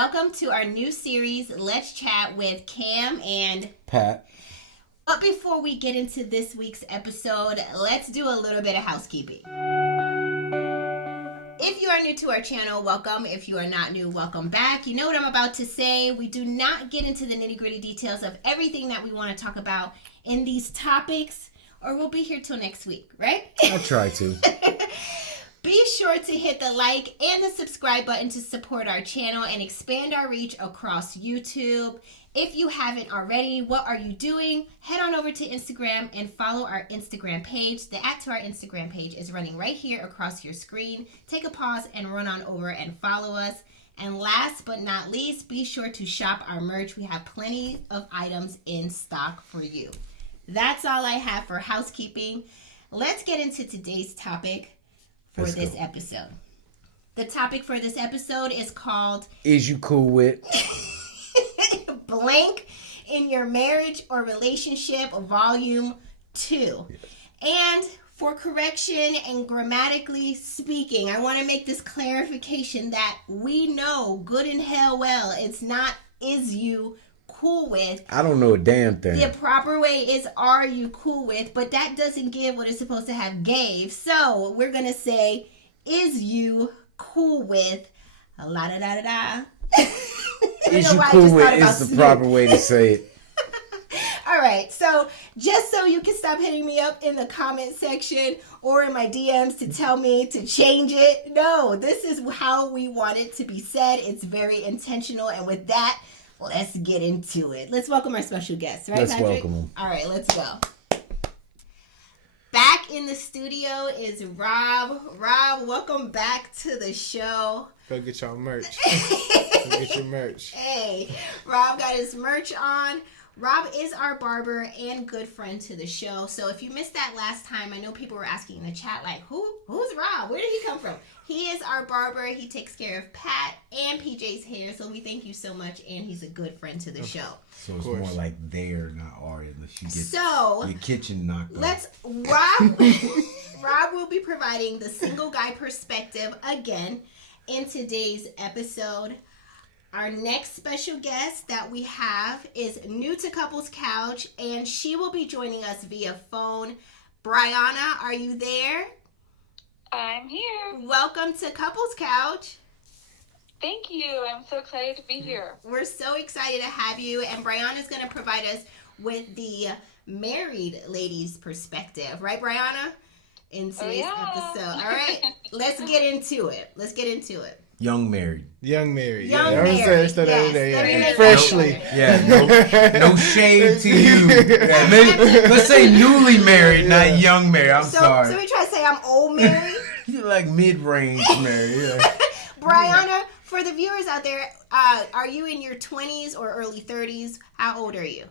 Welcome to our new series, Let's Chat with Cam and Pat. But before we get into this week's episode, let's do a little bit of housekeeping. If you are new to our channel, welcome. If you are not new, welcome back. You know what I'm about to say. We do not get into the nitty-gritty details of everything that we want to talk about in these topics, or we'll be here till next week, right? I'll try to. Be sure to hit the like and the subscribe button to support our channel and expand our reach across YouTube. If you haven't already, what are you doing? Head on over to Instagram and follow our Instagram page. The @ to our Instagram page is running right here across your screen. Take a pause and run on over and follow us. And last but not least, be sure to shop our merch. We have plenty of items in stock for you. That's all I have for housekeeping. Let's get into today's topic for this episode. The topic for this episode is called Is You Cool With Blank in Your Marriage or Relationship, Vol.2. Yes. And for correction and grammatically speaking, I want to make this clarification that we know good and hell well it's not is you cool with. I don't know a damn thing. The proper way is are you cool with, but that doesn't give what it's supposed to have gave. So we're going to say, is you cool with a la da da da da. Is you cool with is the proper way to say it. All right, so just so you can stop hitting me up in the comment section or in my DMs to tell me to change it. No, this is how we want it to be said. It's very intentional. And with that, let's get into it. Let's welcome our special guest, right, Let's Patrick? welcome him. All right, let's go. Back in the studio is Rob. Rob, welcome back to the show. Go get y'all merch. Go get your merch. Hey, Rob got his merch on. Rob is our barber and good friend to the show. So if you missed that last time, I know people were asking in the chat, like, who's Rob? Where did he come from? He is our barber. He takes care of Pat and PJ's hair. So we thank you so much. And he's a good friend to the show. So it's more like there, not our, unless you get your kitchen knocked off. Rob will be providing the single guy perspective again in today's episode. Our next special guest that we have is new to Couples Couch, and she will be joining us via phone. Brianna, are you there? I'm here. Welcome to Couples Couch. Thank you. I'm so excited to be here. We're so excited to have you, and Brianna is going to provide us with the married ladies' perspective. Right, Brianna? In today's episode. All right, let's get into it. Young married. Young married. Young yeah. married. Yes. Yeah. Freshly. No shade to you. Yeah, let's say newly married, not young married. I'm sorry. So we try to say I'm old married? You're like mid-range married. Yeah. Brianna, for the viewers out there, are you in your 20s or early 30s? How old are you?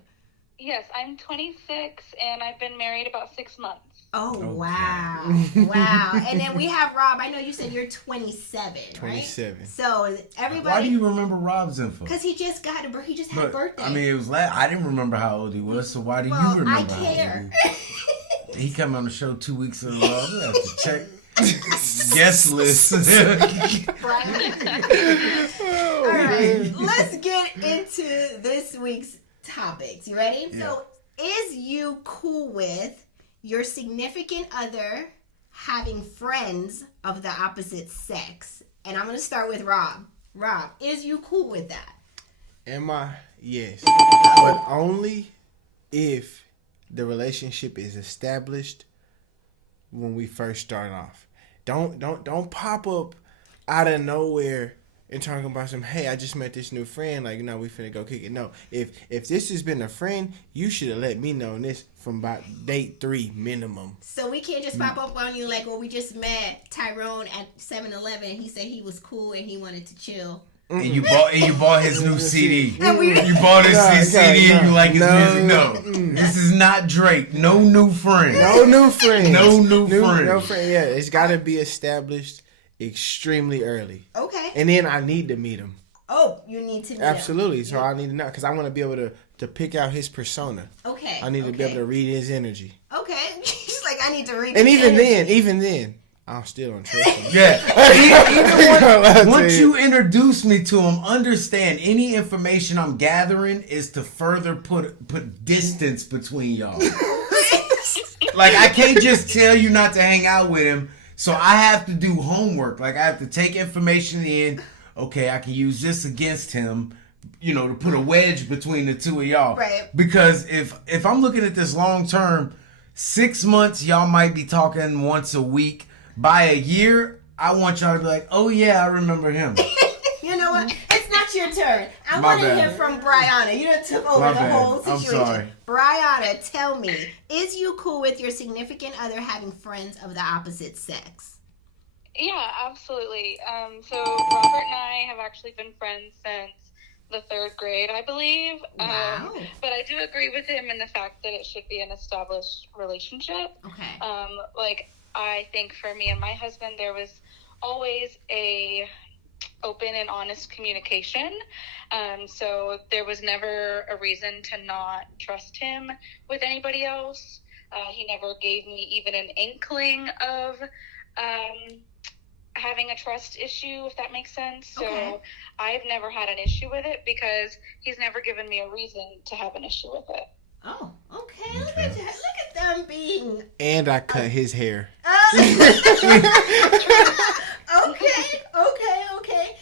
Yes, I'm 26 and I've been married about 6 months. Oh, wow. Wow. And then we have Rob. I know you said you're 27, right? 27. So everybody. Why do you remember Rob's info? Because he just had a birthday. I mean, it was I didn't remember how old he was, so why do you remember I care. how old he was? He came on the show 2 weeks in a row. We have to check guest list. All right. Let's get into this week's topics. You ready? Yeah. So, is you cool with your significant other having friends of the opposite sex? And I'm going to start with Rob. Rob, is you cool with that? Am I? Yes. But only if the relationship is established when we first start off. Don't pop up out of nowhere and talking about hey, I just met this new friend, like, we finna go kick it. No, if this has been a friend, you should have let me know this from about date 3 minimum. So we can't just pop up on you like, well, we just met Tyrone at 7-Eleven. He said he was cool and he wanted to chill. And you bought his new CD. You bought his CD and you like his music. No, this is not Drake. No new friend. No new friend. No new friend. No friend. Yeah, it's got to be established extremely early. Okay. And then I need to meet him. Oh, you need to meet Absolutely. him. So I need to know because I want to be able to pick out his persona. Okay. I need to be able to read his energy. Okay. She's like, I need to read and his even energy. then, I still don't trust him. Yeah. Once you introduce me to him, understand any information I'm gathering is to further put distance between y'all. Like, I can't just tell you not to hang out with him, so I have to do homework. Like, I have to take information in. Okay, I can use this against him, to put a wedge between the two of y'all. Right. Because if I'm looking at this long term, 6 months, y'all might be talking once a week. By a year, I want y'all to be like, oh yeah, I remember him. You know what? It's not your turn. I My want to bad. hear from Brianna. You done took over My the bad. whole I'm situation. sorry. Brianna, tell me, is you cool with your significant other having friends of the opposite sex? Yeah, absolutely. So Robert and I have actually been friends since the 3rd grade, I believe. Wow. But I do agree with him in the fact that it should be an established relationship. Okay. I think for me and my husband, there was always a open and honest communication. So there was never a reason to not trust him with anybody else. He never gave me even an inkling of having a trust issue, if that makes sense. So Okay. I've never had an issue with it because he's never given me a reason to have an issue with it. Oh, okay. Look at them being. And I cut his hair. Okay.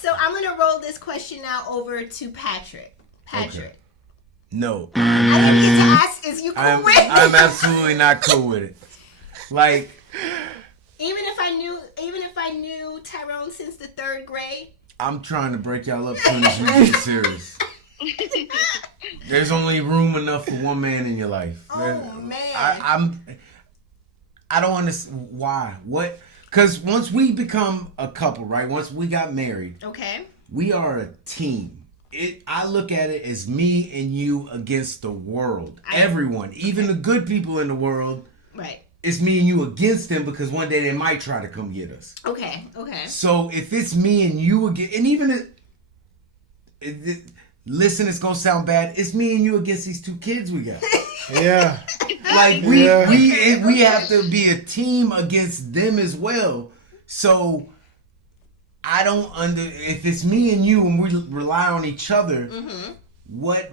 So I'm gonna roll this question now over to Patrick. Okay. No. I didn't get to ask, is you cool with it? I'm absolutely not cool with it. Like, Even if I knew Tyrone since the 3rd grade. I'm trying to break y'all up soon as we get serious. There's only room enough for one man in your life. Oh man. I don't understand why. What? Because once we become a couple, right? Once we got married, Okay. we are a team. I look at it as me and you against the world. Everyone, even the good people in the world. Right. It's me and you against them because one day they might try to come get us. Okay. So if it's me and you again, and even listen, it's gonna sound bad. It's me and you against these 2 kids we got. Yeah. Like we have to be a team against them as well. So I don't if it's me and you and we rely on each other. Mm-hmm. What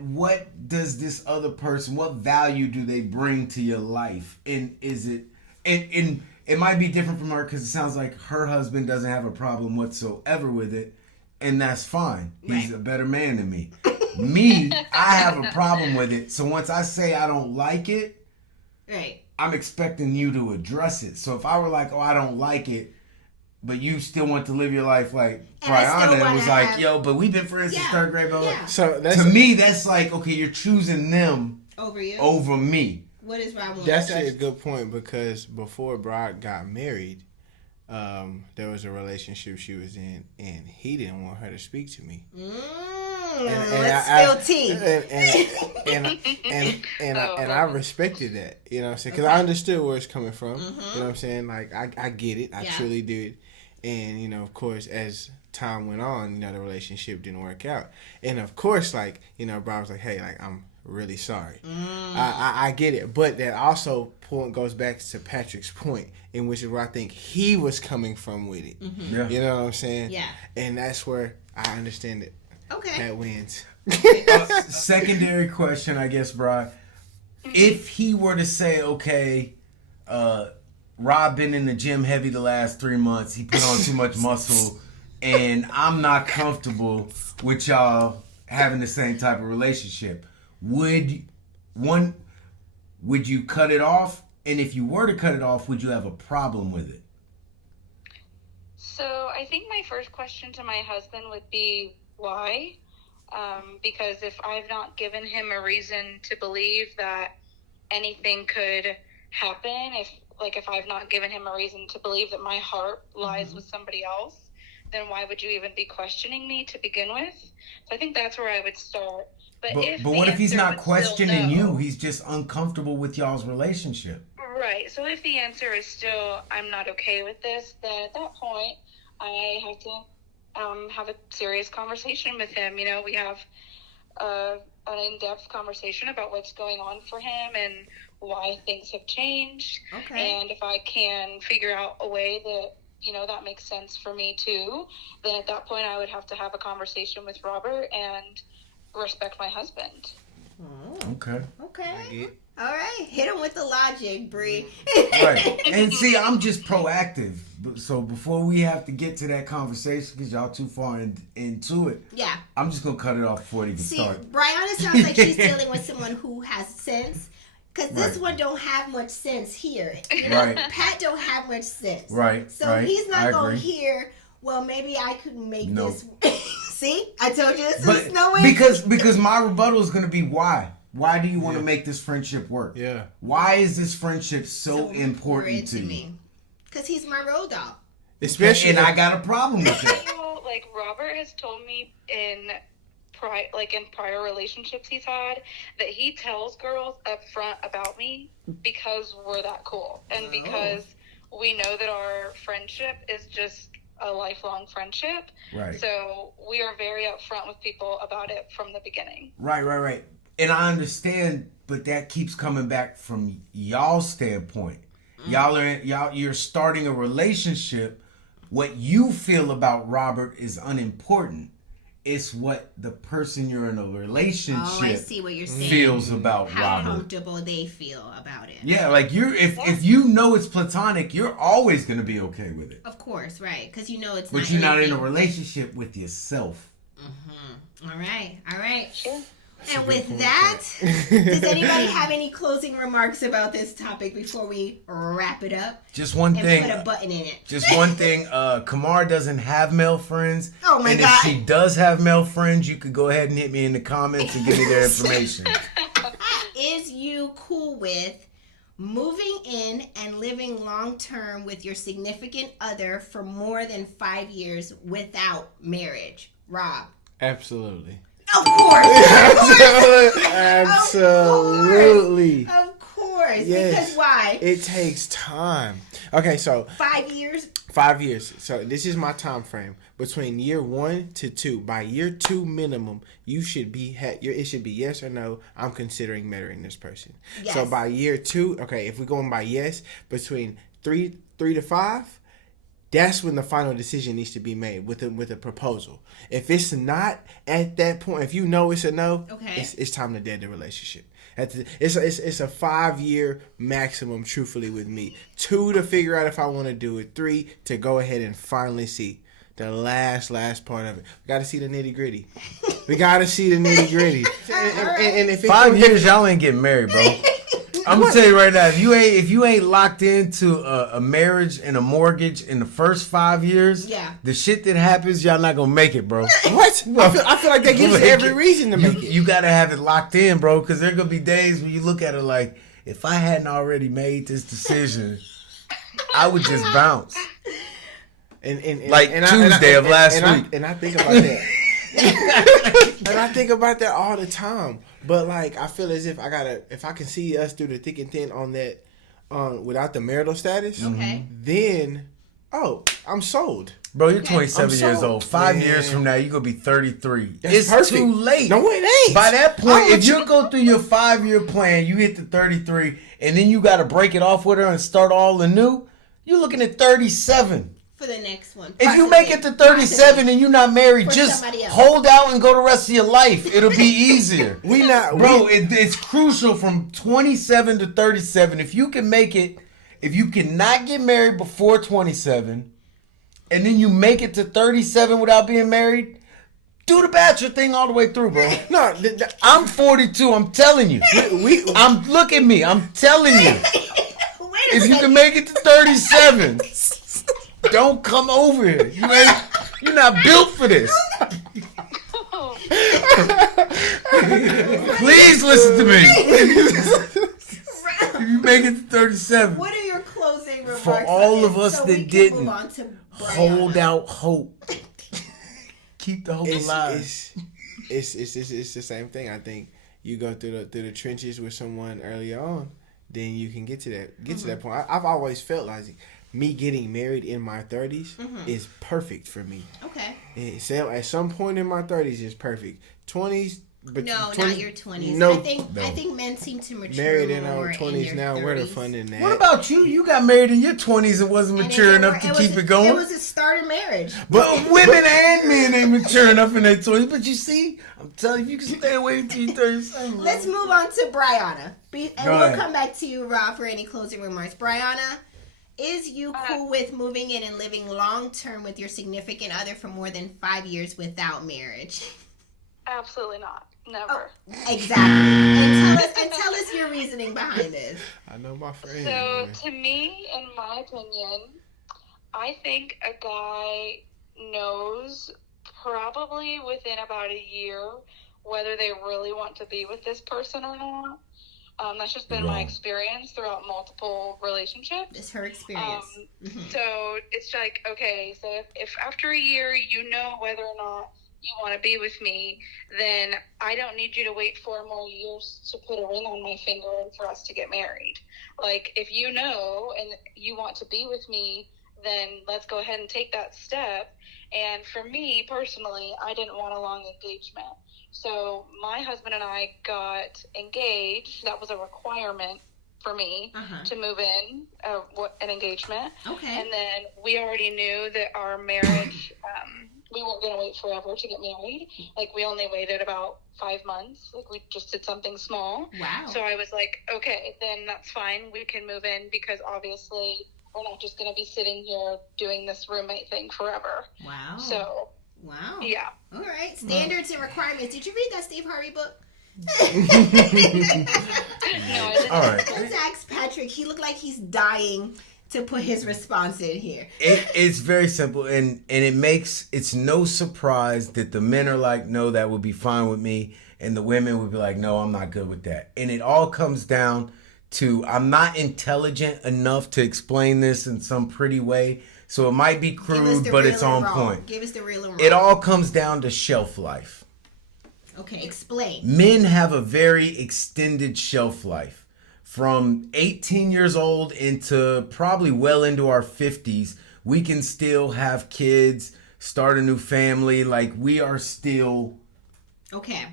does this other person? What value do they bring to your life? And is it and it might be different from her because it sounds like her husband doesn't have a problem whatsoever with it, and that's fine. He's a better man than me. Me, I have a problem with it. So once I say I don't like it, Right. I'm expecting you to address it. So if I were like, oh, I don't like it, but you still want to live your life like Brianna, it was like, yo, but we've been friends since 3rd grade. Yeah. So to me, that's like, okay, you're choosing them over you, over me. What is wrong with That's a good point because before Brock got married, there was a relationship she was in, and he didn't want her to speak to me. Let's spill tea. And I respected that, you know what I'm saying? Because I understood where it's coming from. You know what I'm saying? Like, I get it. I truly did. And, of course, as time went on, the relationship didn't work out. And, of course, like, Brock was like, hey, like, I'm really sorry. I get it. But that also goes back to Patrick's point, in which is where I think he was coming from with it. Yeah. You know what I'm saying? Yeah. And that's where I understand it. Okay. That wins. Secondary question, I guess, Brian. If he were to say, okay, Rob been in the gym heavy the last 3 months, he put on too much muscle, and I'm not comfortable with y'all having the same type of relationship, would you cut it off? And if you were to cut it off, would you have a problem with it? So I think my first question to my husband would be why? Because if I've not given him a reason to believe that anything could happen, if I've not given him a reason to believe that my heart lies with somebody else, then why would you even be questioning me to begin with? So I think that's where I would start. But what if he's not questioning you? He's just uncomfortable with y'all's relationship. Right. So if the answer is still, I'm not okay with this, then at that point, I have to have a serious conversation with him. We have an in-depth conversation about what's going on for him and why things have changed. Okay. And if I can figure out a way that, that makes sense for me too, then at that point I would have to have a conversation with Robert and respect my husband. Okay. Okay. All right. Hit him with the logic, Bree. Right. And see, I'm just proactive. So before we have to get to that conversation, because y'all too far into it, Yeah. I'm just going to cut it off before it even starts. Brianna sounds like she's dealing with someone who has sense. Because this one don't have much sense here. Right. Pat don't have much sense. Right. So he's not going to hear, well, maybe I could make this. See? I told you this is no way. Because my rebuttal is going to be why. Why do you want to make this friendship work? Yeah. Why is this friendship so important to you? Because he's my road dog. Especially, and I got a problem with that. Like Robert has told me in prior relationships he's had that he tells girls up front about me because we're that cool and because we know that our friendship is just a lifelong friendship. Right. So we are very upfront with people about it from the beginning. Right. And I understand, but that keeps coming back from y'all's standpoint. You're starting a relationship. What you feel about Robert is unimportant. It's what the person you're in a relationship feels about how Robert. How comfortable they feel about it. Yeah, like if you know it's platonic, you're always going to be okay with it. Of course, right? Because you know it's but you're not in a relationship with yourself. Mm-hmm. All right. Sure. And with that, does anybody have any closing remarks about this topic before we wrap it up? Just one thing. And put a button in it. Just one thing. Kamar doesn't have male friends. Oh my God. And if she does have male friends, you could go ahead and hit me in the comments and give me their information. Is you cool with moving in and living long term with your significant other for more than 5 years without marriage? Rob? Absolutely. Of course. Absolutely. Of course. Yes. Because why? It takes time. Okay, so 5 years. 5 years. So this is my time frame between year 1 to 2. By year 2 minimum, you should be it should be yes or no. I'm considering marrying this person. Yes. So by year 2, okay, if we're going by yes, between 3 to 5. That's when the final decision needs to be made with a proposal. If it's not at that point, if you know it's a no, it's time to dead the relationship. It's a 5-year maximum, truthfully, with me. 2 to figure out if I want to do it. 3 to go ahead and finally see the last part of it. We got to see the nitty gritty. And if 5 years, y'all ain't getting married, bro. I'm gonna tell you right now, if you ain't locked into a marriage and a mortgage in the first 5 years, the shit that happens, y'all not gonna make it, bro. What? I feel like that gives you every reason to make it. You gotta have it locked in, bro, because there gonna be days when you look at it like, if I hadn't already made this decision, I would just bounce. Tuesday of last week. And I think about that. And I think about that all the time. But like, I feel as if if I can see us through the thick and thin on that, without the marital status, then I'm sold. Bro, you're 27 years old. 5 years from now, you're gonna be 33. That's perfect. Too late. No, it ain't. By that point, if you go through your 5-year plan, you hit the 33, and then you got to break it off with her and start all anew. You're looking at 37. For the next one. If you make it to 37 and you're not married, just hold out and go the rest of your life. It'll be easier. It's crucial from 27 to 37. If you can make it, if you cannot get married before 27, and then you make it to 37 without being married, do the bachelor thing all the way through, bro. No, I'm 42. I'm telling you. Look at me. I'm telling you. If you can make it to 37. Don't come over here. You're not built for this. Please listen to me. If you make it to 37. What are your closing remarks? For all of us that didn't, hold out hope. Keep the hope alive. It's the same thing. I think you go through the trenches with someone early on, then you can get to that point. I've always felt like me getting married in my 30s is perfect for me. Okay. So at some point in my 30s is perfect. 20s, But No, 20 not your 20s. No, I think men seem to mature married in more our 20s in now. their Where the 30s. fun in that? What about you? You got married in your 20s and wasn't And mature it- enough to it keep was- it going. It was a start of marriage. But women and men ain't mature enough in their 20s. But you see, I'm telling you, you can stay away until you're 37. Let's move on to Brianna. And Go we'll ahead. come back to you, Rob, for any closing remarks. Brianna, is you cool with moving in and living long term with your significant other for more than 5 years without marriage? Absolutely not. Never. Exactly. And tell us your reasoning behind this. I know my friend. So, to me, in my opinion, I think a guy knows probably within about a year whether they really want to be with this person or not. That's just been my experience throughout multiple relationships. It's her experience. So it's like, okay, so if after a year you know whether or not you want to be with me, then I don't need you to wait 4 more years to put a ring on my finger and for us to get married. Like, if you know and you want to be with me, then let's go ahead and take that step. And for me personally, I didn't want a long engagement. So my husband and I got engaged. That was a requirement for me to move in, an engagement. Okay. And then we already knew that our marriage, we weren't going to wait forever to get married. Like, we only waited about 5 months. Like, we just did something small. Wow. So I was like, okay, then that's fine. We can move in because obviously we're not just going to be sitting here doing this roommate thing forever. Wow. So, wow. yeah. All right. Standards and requirements. Did you read that Steve Harvey book? No, I didn't. All right. Let's ask Patrick. He looked like he's dying to put his response in here. It's very simple, and it's no surprise that the men are like, no, that would be fine with me, and the women would be like, no, I'm not good with that. And it all comes down to, I'm not intelligent enough to explain this in some pretty way, so it might be crude, but it's on point. Give us the real and wrong. It all comes down to shelf life. Okay, explain. Men have a very extended shelf life. From 18 years old into probably well into our 50s, we can still have kids, start a new family. Like, we are still Okay.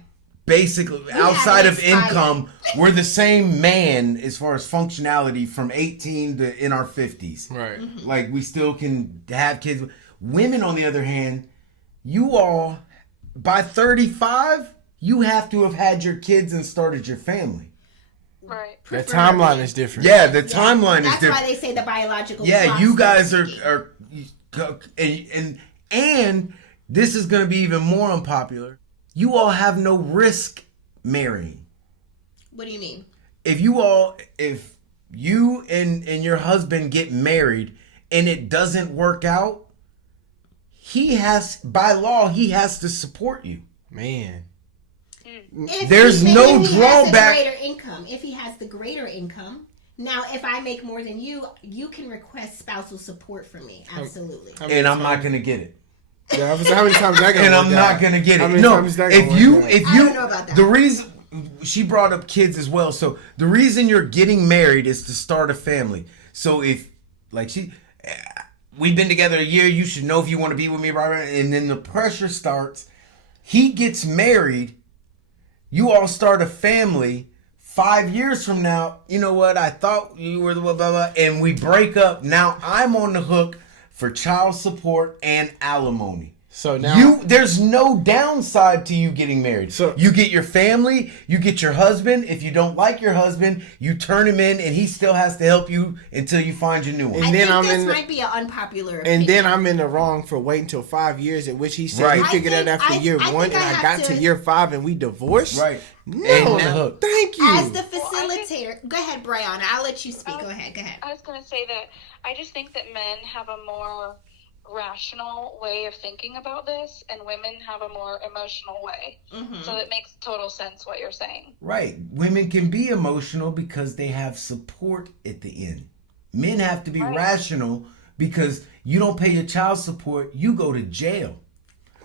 basically, outside of income, we're the same man as far as functionality from 18 to in our 50s. Right. Like, we still can have kids. Women, on the other hand, you all, by 35, you have to have had your kids and started your family. Right. That timeline is different. Yeah, the timeline is That's different. why they say the biological Yeah, clock you starts guys ticking. and this is going to be even more unpopular. You all have no risk marrying. What do you mean? If you and your husband get married and it doesn't work out, by law, he has to support you. Man. There's no drawback. If he has the greater income. Now, if I make more than you, you can request spousal support from me. Absolutely. And I'm not going to get it. Yeah, how many times that And I'm not going to get it. No, if I you, don't know about that. the reason, she brought up kids as well. So the reason you're getting married is to start a family. So if, like we've been together a year, you should know if you want to be with me, right? And then the pressure starts. He gets married. You all start a family. 5 years from now, you know what? I thought you were the blah, blah, blah, and we break up. Now I'm on the hook for child support and alimony. So now there's no downside to you getting married. So you get your family, you get your husband. If you don't like your husband, you turn him in, and he still has to help you until you find your new one. I think this might be an unpopular opinion. And then I'm in the wrong for waiting till 5 years, at which he said he figured out after year 1, and I got to year 5 and we divorced. Right. No, thank you. As the facilitator, go ahead, Brianna. I'll let you speak. Go ahead. I was going to say that I just think that men have a more rational way of thinking about this, and women have a more emotional way. So it makes total sense what you're saying. Right. Women can be emotional because they have support at the end. Men have to be rational because you don't pay your child support, you go to jail.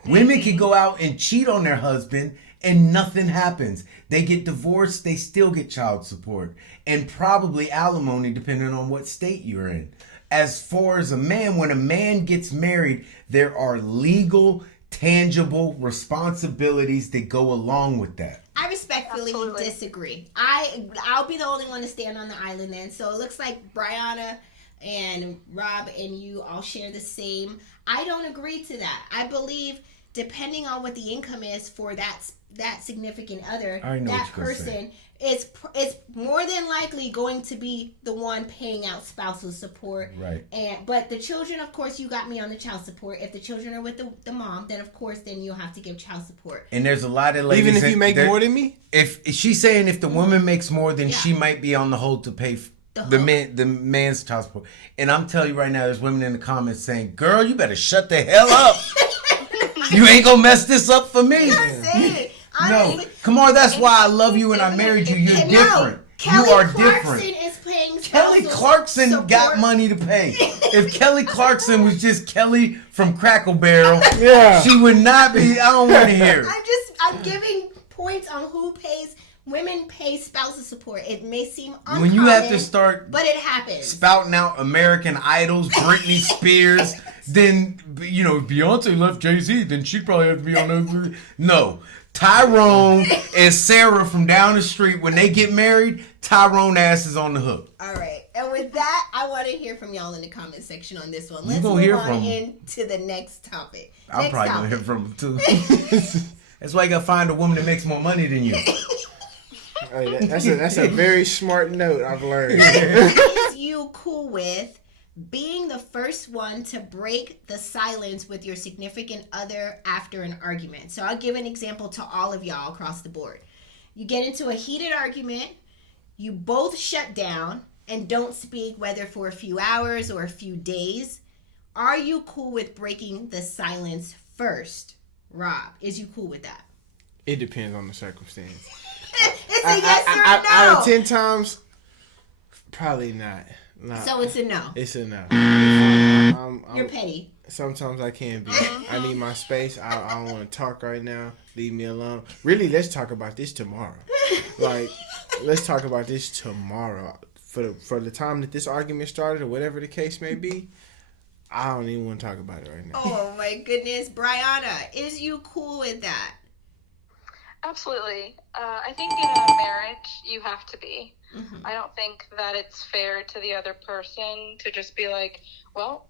Women can go out and cheat on their husband and nothing happens. They get divorced, they still get child support and probably alimony depending on what state you're in. As far as a man, when a man gets married, there are legal tangible responsibilities that go along with that. I respectfully Absolutely. disagree. I'll be the only one to stand on the island then. So it looks like Brianna and Rob and you all share the same. I don't agree to that. I believe depending on what the income is for that significant other, I know that what you're gonna person is more than likely going to be the one paying out spousal support. Right. But the children, of course, you got me on the child support. If the children are with the mom, then of course then you'll have to give child support. And there's a lot of ladies. Even if you make more than me? If she's saying if the woman makes more, then she might be on the hold to pay the man's child support. And I'm telling you right now, there's women in the comments saying, "Girl, you better shut the hell up. You ain't gonna mess this up for me." No, come on. That's why I love you and I married you. You're different. You are different. Is paying Kelly Clarkson got money to pay. If Kelly Clarkson was just Kelly from Crackle Barrel, she would not be. I don't want to hear it. I'm giving points on who pays. Women pay spousal support. It may seem uncommon, When you have to start but it happens. spouting out American Idols, Britney Spears, then if Beyonce left Jay-Z, then she'd probably have to be on those. No. Tyrone and Sarah from down the street, when they get married, Tyrone ass is on the hook. All right. And with that, I want to hear from y'all in the comment section on this one. Let's gonna move hear on from 'em. into the next topic. I'm probably going to hear from them too. That's why you got to find a woman that makes more money than you. Hey, that's a very smart note I've learned. Is you cool with being the first one to break the silence with your significant other after an argument? So I'll give an example to all of y'all across the board. You get into a heated argument, you both shut down and don't speak, whether for a few hours or a few days. Are you cool with breaking the silence first? Rob, is you cool with that? It depends on the circumstance. It's a yes or a no. Out of 10 times, probably not. So it's a no. It's a no. You're petty. Sometimes I can be. I need my space. I don't want to talk right now. Leave me alone. Really, let's talk about this tomorrow. Let's talk about this tomorrow. For the time that this argument started or whatever the case may be, I don't even want to talk about it right now. Oh my goodness. Brianna, is you cool with that? Absolutely. I think in a marriage, you have to be. I don't think that it's fair to the other person to just be like, well,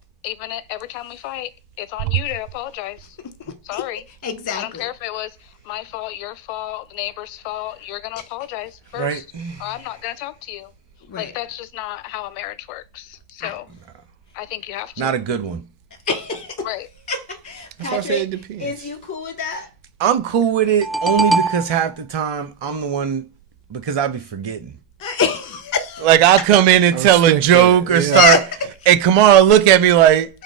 every time we fight, it's on you to apologize. Sorry. Exactly. I don't care if it was my fault, your fault, the neighbor's fault. You're going to apologize first, or I'm not going to talk to you. Right. Like, that's just not how a marriage works. So, I think you have to. Not a good one. Right. That's why I say it depends. Is you cool with that? I'm cool with it only because half the time I'm the one, because I be forgetting. Like, I'll come in and tell a joke or start, and Kamara look at me like,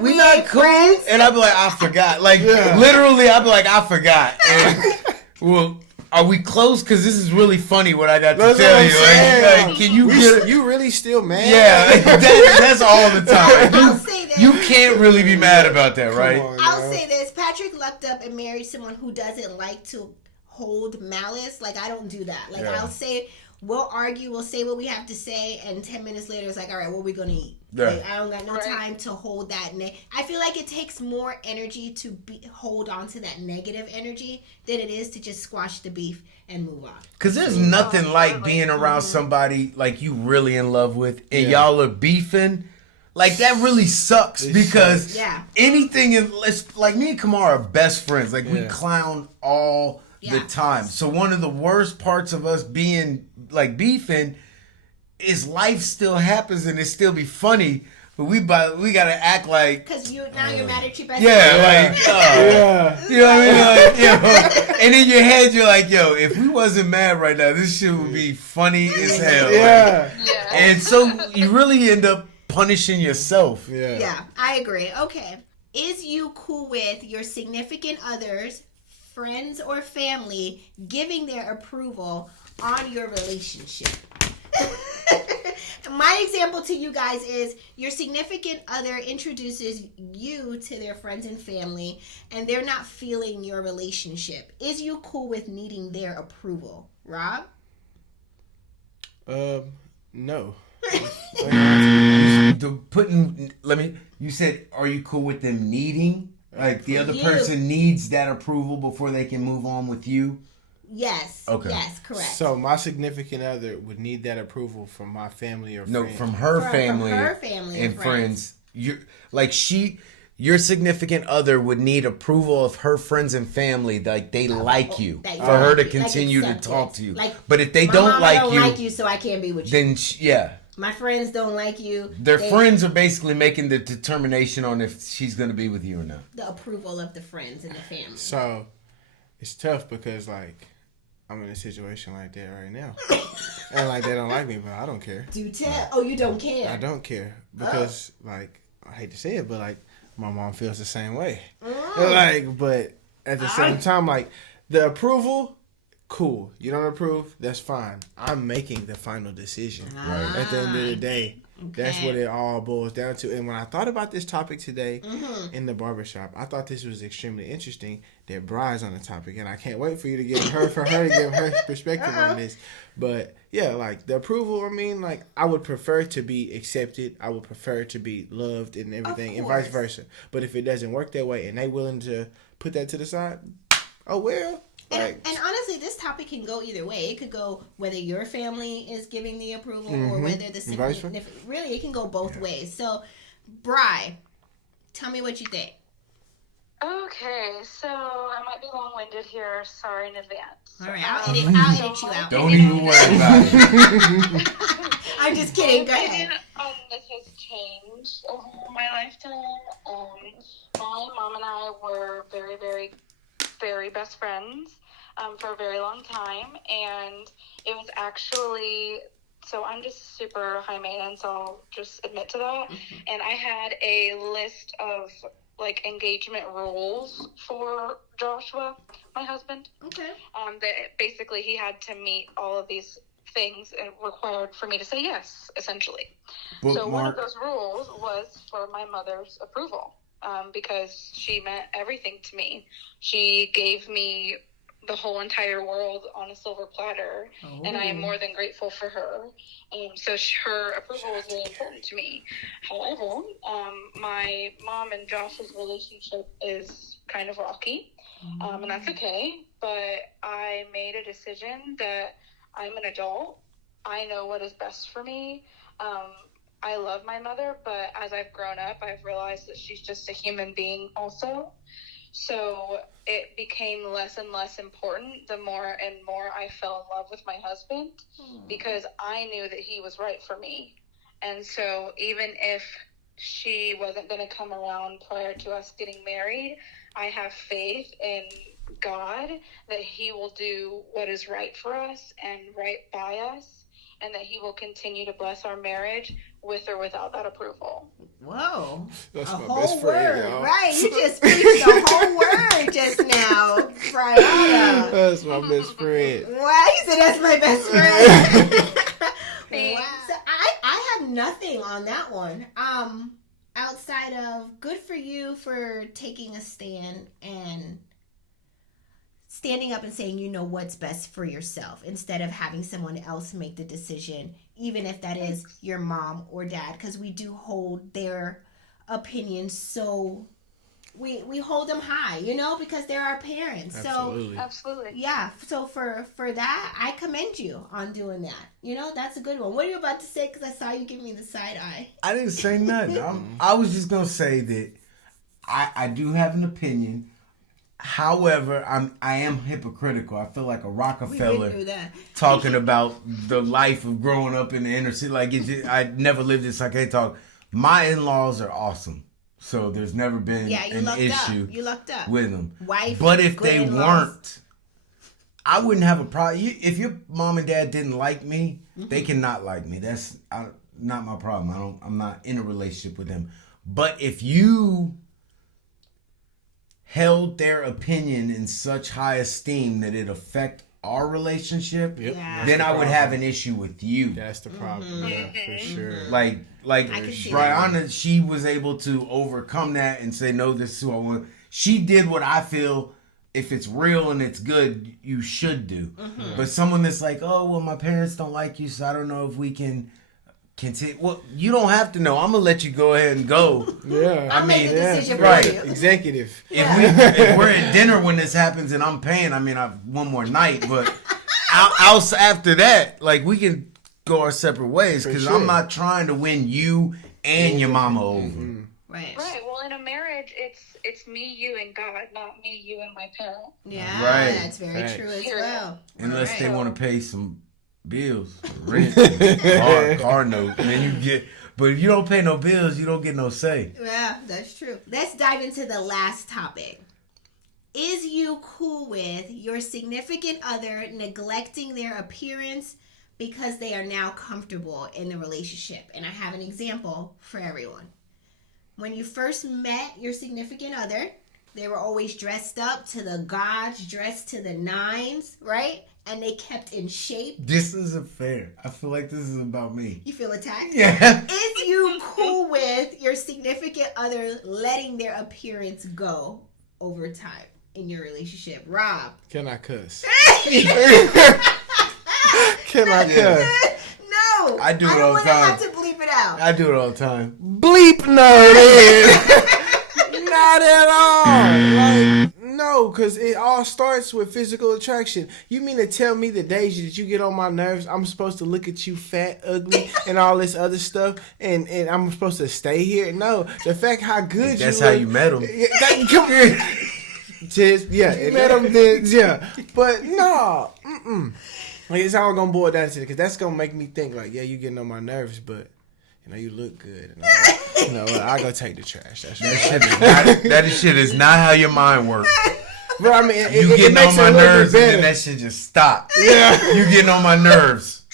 we not cool? Friends? And I'll be like, I forgot. Like, literally, I'll be like, I forgot. And, well, are we close? Because this is really funny what I got to tell you. Like, can you get... You really still mad? Yeah, that's all the time. I'll say this. You can't really be mad about that, right? I'll say this. Patrick lucked up and married someone who doesn't like to hold malice. Like, I don't do that. Like, I'll say... We'll argue, we'll say what we have to say, and 10 minutes later, it's like, all right, what are we going to eat? Yeah. Like, I don't got no time to hold that. I feel like it takes more energy to hold on to that negative energy than it is to just squash the beef and move on. Because there's nothing like being around somebody like you really in love with, and y'all are beefing. Like, that really sucks because anything, like me and Kamara are best friends. Like, we clown all the time. So one of the worst parts of us being like beefing is life still happens and it still be funny, but we gotta act like, because you're mad at your best friend. You know what I mean? Like, and in your head you're like, yo, if we wasn't mad right now, this shit would be funny as hell. And so you really end up punishing yourself. Yeah, I agree. Okay, is you cool with your significant others, friends or family, giving their approval on your relationship? My example to you guys is your significant other introduces you to their friends and family, and they're not feeling your relationship. Is you cool with needing their approval? Rob? No. You said, are you cool with them needing Like the other You. person needs that approval before they can move on with you. Yes. Okay. Yes, correct. So my significant other would need that approval from my family or friends. No, from her family, from her family and friends. Your significant other would need approval of her friends and family, like they like you, That for her to like continue to acceptance. talk to you. Like, but if they my don't mama like don't you, like you, so I can't be with you. then My friends don't like you. Their friends are basically making the determination on if she's going to be with you or not. The approval of the friends and the family. So it's tough because like I'm in a situation like that right now, and like they don't like me, but I don't care. Do tell. Oh, you don't care. I don't care because like I hate to say it, but like my mom feels the same way. Like, but at the same time, like the approval. Cool. You don't approve? That's fine. I'm making the final decision. At the end of the day, that's what it all boils down to. And when I thought about this topic today in the barbershop, I thought this was extremely interesting that Bri's on the topic. And I can't wait for you to give her to give her perspective on this. But yeah, like the approval, I mean, like I would prefer to be accepted. I would prefer to be loved and everything and vice versa. But if it doesn't work that way and they willing to put that to the side, oh well. And honestly, this topic can go either way. It could go whether your family is giving the approval or whether the significant. Really, it can go both ways. So, Bri, tell me what you think. Okay, so I might be long-winded here. Sorry in advance. All right, I'll edit you out. Don't even worry about it. I'm just kidding. Go My ahead. opinion on this has changed over my lifetime. My mom and I were very, very, very best friends for a very long time, and it was actually, so I'm just super high maintenance, I'll just admit to that, and I had a list of like engagement rules for Joshua, my husband. Okay. That basically he had to meet all of these things required for me to say yes, essentially. So one of those rules was for my mother's approval. Because she meant everything to me. She gave me the whole entire world on a silver platter, and I am more than grateful for her. So her approval was really important to me. However, my mom and Josh's relationship is kind of rocky, and that's okay. But I made a decision that I'm an adult. I know what is best for me. I love my mother, but as I've grown up, I've realized that she's just a human being also. So it became less and less important the more and more I fell in love with my husband because I knew that he was right for me. And so even if she wasn't going to come around prior to us getting married, I have faith in God that he will do what is right for us and right by us, and that he will continue to bless our marriage with or without that approval. Whoa. That's a my whole best friend, word. y'all. Right. You just preached a whole word just now. Brianna. That's my best friend. Wow, you said that's my best friend. Wow. So I have nothing on that one. Outside of good for you for taking a stand and standing up and saying you know what's best for yourself instead of having someone else make the decision, even if that is your mom or dad, because we do hold their opinions so we hold them high, you know, because they're our parents. Absolutely. So Absolutely. yeah, so for that I commend you on doing that. You know, that's a good one. What are you about to say? Because I saw you give me the side eye. I didn't say nothing. I was just gonna say that I do have an opinion. However, I am hypocritical. I feel like a Rockefeller We that. talking about the life of growing up in the inner city. Like I never lived this. I can't talk. My in-laws are awesome, so there's never been an issue You lucked up. with them. Wife, but if good they in-laws. weren't, I wouldn't have a problem. If your mom and dad didn't like me, they cannot like me. That's not my problem. I'm not in a relationship with them. But if you held their opinion in such high esteem that it affect our relationship, Yeah. then I would have an issue with you. That's the problem. Yeah, for sure. Like can see Brianna, she was able to overcome that and say, no, this is who I want. She did what I feel, if it's real and it's good, you should do. But someone that's like, oh, well, my parents don't like you, so I don't know if we can continue. Well, you don't have to know. I'm gonna let you go ahead and go. Yeah, I'll make the decision for right. you. Executive. If we're at dinner when this happens and I'm paying, I mean, I have one more night, but out after that, like we can go our separate ways because sure. I'm not trying to win you and your mama over. Right. Right. Well, in a marriage, it's me, you, and God, not me, you, and my parent. Yeah, Right. that's very true as well. Unless they Right. want to pay some bills, rent, car note, then you get. But if you don't pay no bills, you don't get no say. Yeah, that's true. Let's dive into the last topic. Is you cool with your significant other neglecting their appearance because they are now comfortable in the relationship? And I have an example for everyone. When you first met your significant other, they were always dressed up to the gods, dressed to the nines, right? And they kept in shape. This isn't fair. I feel like this is about me. You feel attacked? Yeah. Is you cool with your significant other letting their appearance go over time in your relationship? Rob. Can I cuss? Can I cuss? No. I do it I don't all the want to time. have to bleep it out. I do it all the time. Bleep no, then. Not at all. Like, no, because it all starts with physical attraction. You mean to tell me the days that you get on my nerves, I'm supposed to look at you fat, ugly, and all this other stuff, and I'm supposed to stay here? No, the fact how good That's you how look, you met him. Come here. Yeah, it met him then, yeah. But no, like, it's all gonna boil down to it, because that's gonna make me think, like, yeah, you getting on my nerves, but you know, you look good. And I'm like, you know what? I go take the trash. That's right. That shit is not how your mind works. But I mean, You getting makes on my it a little nerves bit and then better. that shit just stop. Yeah. You getting on my nerves.